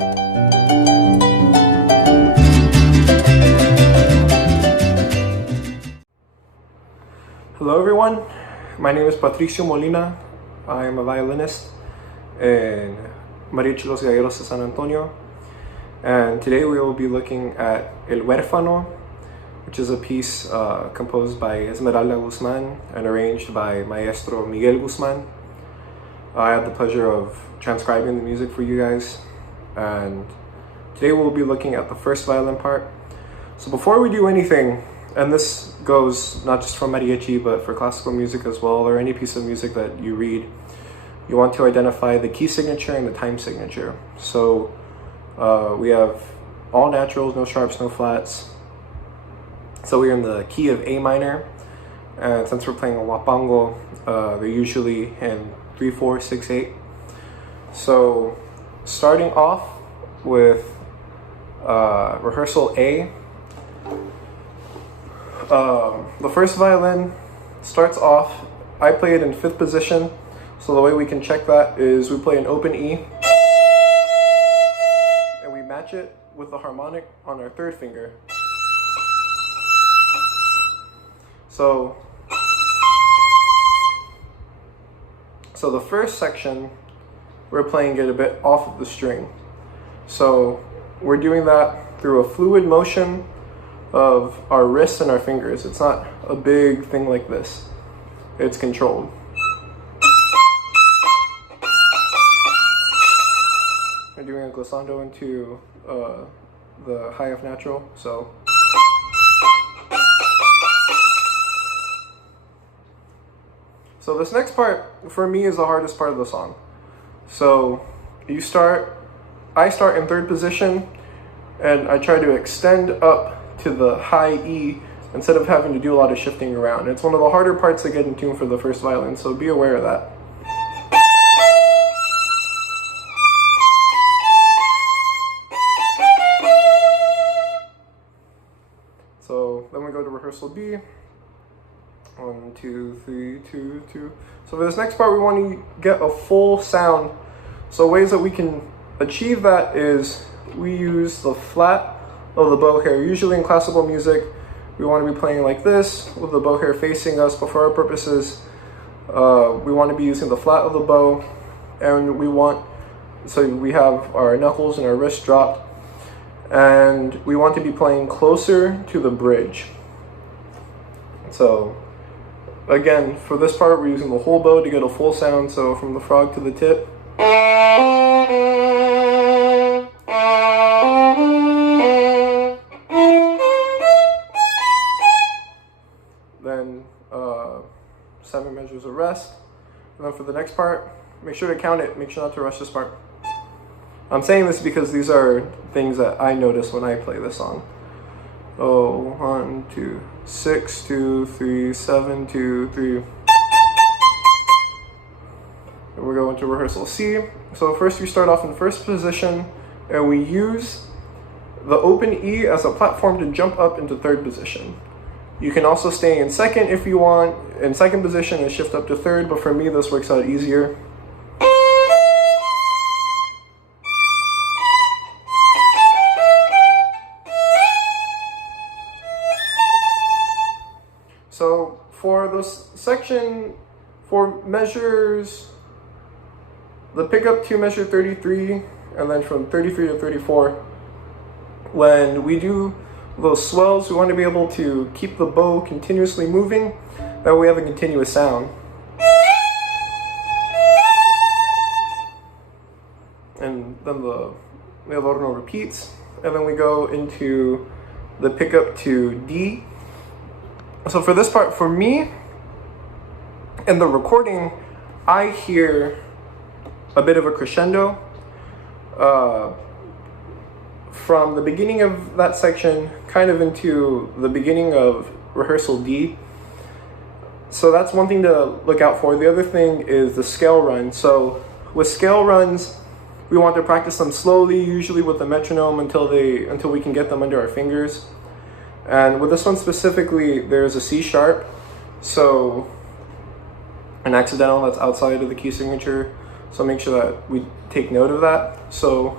Hello everyone, my name is Patricio Molina. I am a violinist in Los Galleros de San Antonio, and today we will be looking at El Huérfano, which is a piece composed by Esmeralda Guzman and arranged by Maestro Miguel Guzman. I had the pleasure of transcribing the music for you guys, and today we'll be looking at the first violin part. So before we do anything, and this goes not just for mariachi but for classical music as well, or any piece of music that you read, you want to identify the key signature and the time signature. So we have all naturals, no sharps, no flats. So we're in the key of A minor, and since we're playing a huapango, they're usually in 3, 4, 6, 8. So starting off with rehearsal A, the first violin starts off, I play it in 5th position, so the way we can check that is we play an open E, and we match it with the harmonic on our 3rd finger. So the first section, we're playing it a bit off of the string. So we're doing that through a fluid motion of our wrists and our fingers. It's not a big thing like this. It's controlled. We're doing a glissando into the high F natural. So this next part for me is the hardest part of the song. So I start in 3rd position, and I try to extend up to the high E instead of having to do a lot of shifting around. It's one of the harder parts to get in tune for the first violin, so be aware of that. So then we go to rehearsal B. 1, 2, 3, 2, 2. So for this next part, we want to get a full sound. So ways that we can achieve that is we use the flat of the bow hair. Usually in classical music, we want to be playing like this with the bow hair facing us, but for our purposes, we want to be using the flat of the bow, and so we have our knuckles and our wrists dropped, and we want to be playing closer to the bridge. So again, for this part, we're using the whole bow to get a full sound, so from the frog to the tip. Then 7 measures of rest. And then for the next part, make sure to count it, make sure not to rush this part. I'm saying this because these are things that I notice when I play this song. 1, 2, 6, 2, 3, 7, 2, 3. And we're going to rehearsal C. So first we start off in 1st position, and we use the open E as a platform to jump up into 3rd position. You can also stay in 2nd if you want, in 2nd position, and shift up to 3rd, but for me this works out easier. So for this section, for measures, the pickup to measure 33, and then from 33 to 34, when we do those swells, we want to be able to keep the bow continuously moving, that way we have a continuous sound. And then the adorno repeats, and then we go into the pickup to D. So for this part, for me, in the recording, I hear a bit of a crescendo from the beginning of that section kind of into the beginning of rehearsal D. So that's one thing to look out for. The other thing is the scale run. So with scale runs, we want to practice them slowly, usually with the metronome until we can get them under our fingers. And with this one specifically, there's a C sharp, so an accidental that's outside of the key signature. So make sure that we take note of that. So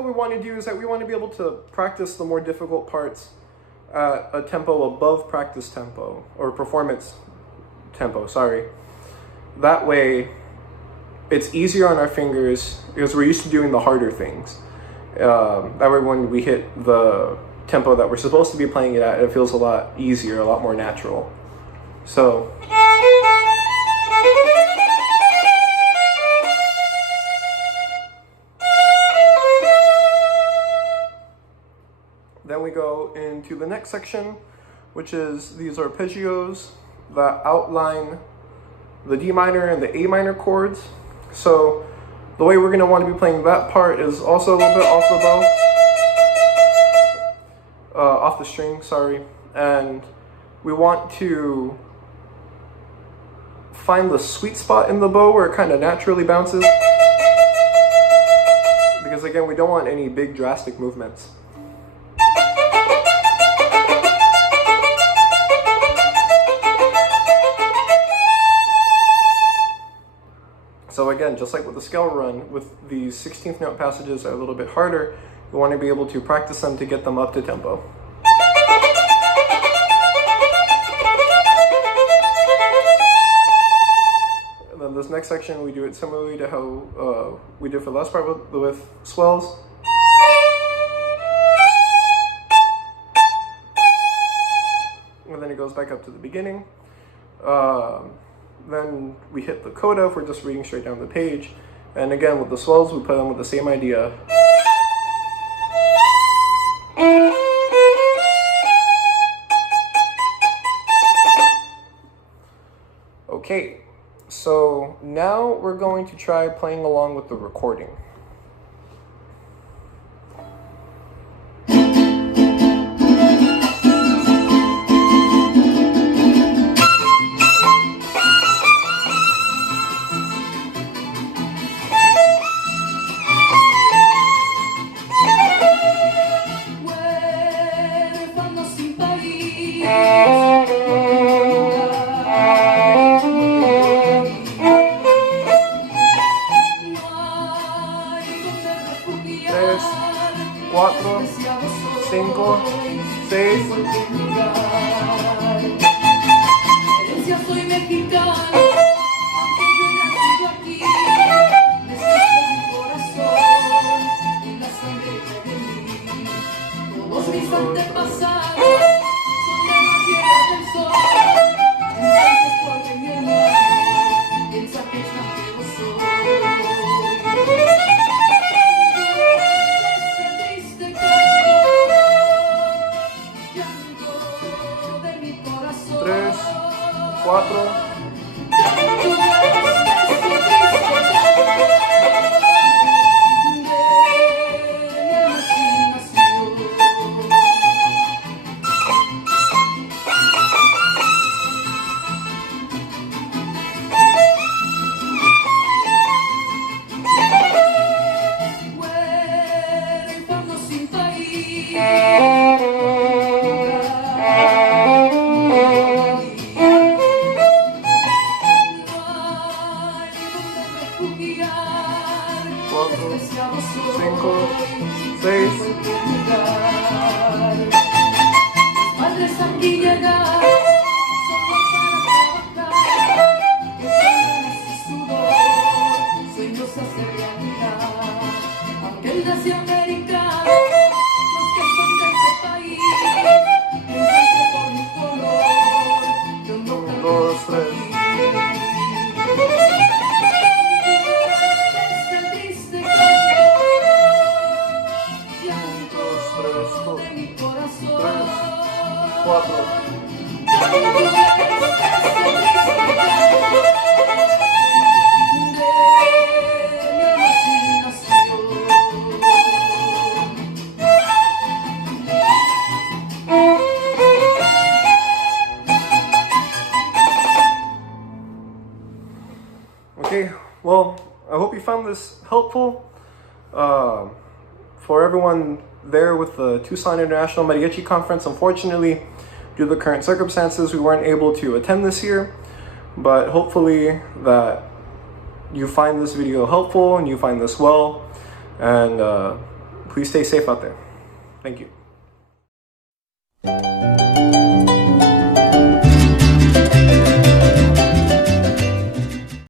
what we want to do is that we want to be able to practice the more difficult parts at a tempo above practice tempo, or performance tempo, sorry. That way, it's easier on our fingers because we're used to doing the harder things. That way when we hit the tempo that we're supposed to be playing it at, it feels a lot easier, a lot more natural. So, then we go into the next section, which is these arpeggios that outline the D minor and the A minor chords. So the way we're going to want to be playing that part is also a little bit off the bow, off the string, sorry. And we want to find the sweet spot in the bow where it kind of naturally bounces. Because again, we don't want any big drastic movements. So again, just like with the scale run, with these 16th note passages are a little bit harder, you want to be able to practice them to get them up to tempo. And then this next section, we do it similarly to how we did for the last part with swells. And then it goes back up to the beginning. Then we hit the coda if we're just reading straight down the page. And again, with the swells, we play them with the same idea. Okay, so now we're going to try playing along with the recording. Cuatro, cinco, seis. Soy mexicano, aunque yo nacido aquí, desde mi corazón y la sangre de mí. Todos mis antepasados son de la tierra del sol. Entonces porque mi hermano piensa que extranjero soy. Tres, cuatro. Huérfano sin país. Cuatro, cinco, seis. Padres aquí llegar, solo para trabajar, que tengan ese sudor, sueños hacer realidad. Aunque él nació americano, los que son de este país, piensan que por mi color, yo no canto. 1, 2, 3. Cuatro. Okay, well, I hope you found this helpful. For everyone there with the Tucson International Mariachi Conference, unfortunately, due to the current circumstances, we weren't able to attend this year, but hopefully that you find this video helpful and you find this well, and Please stay safe out there. Thank you.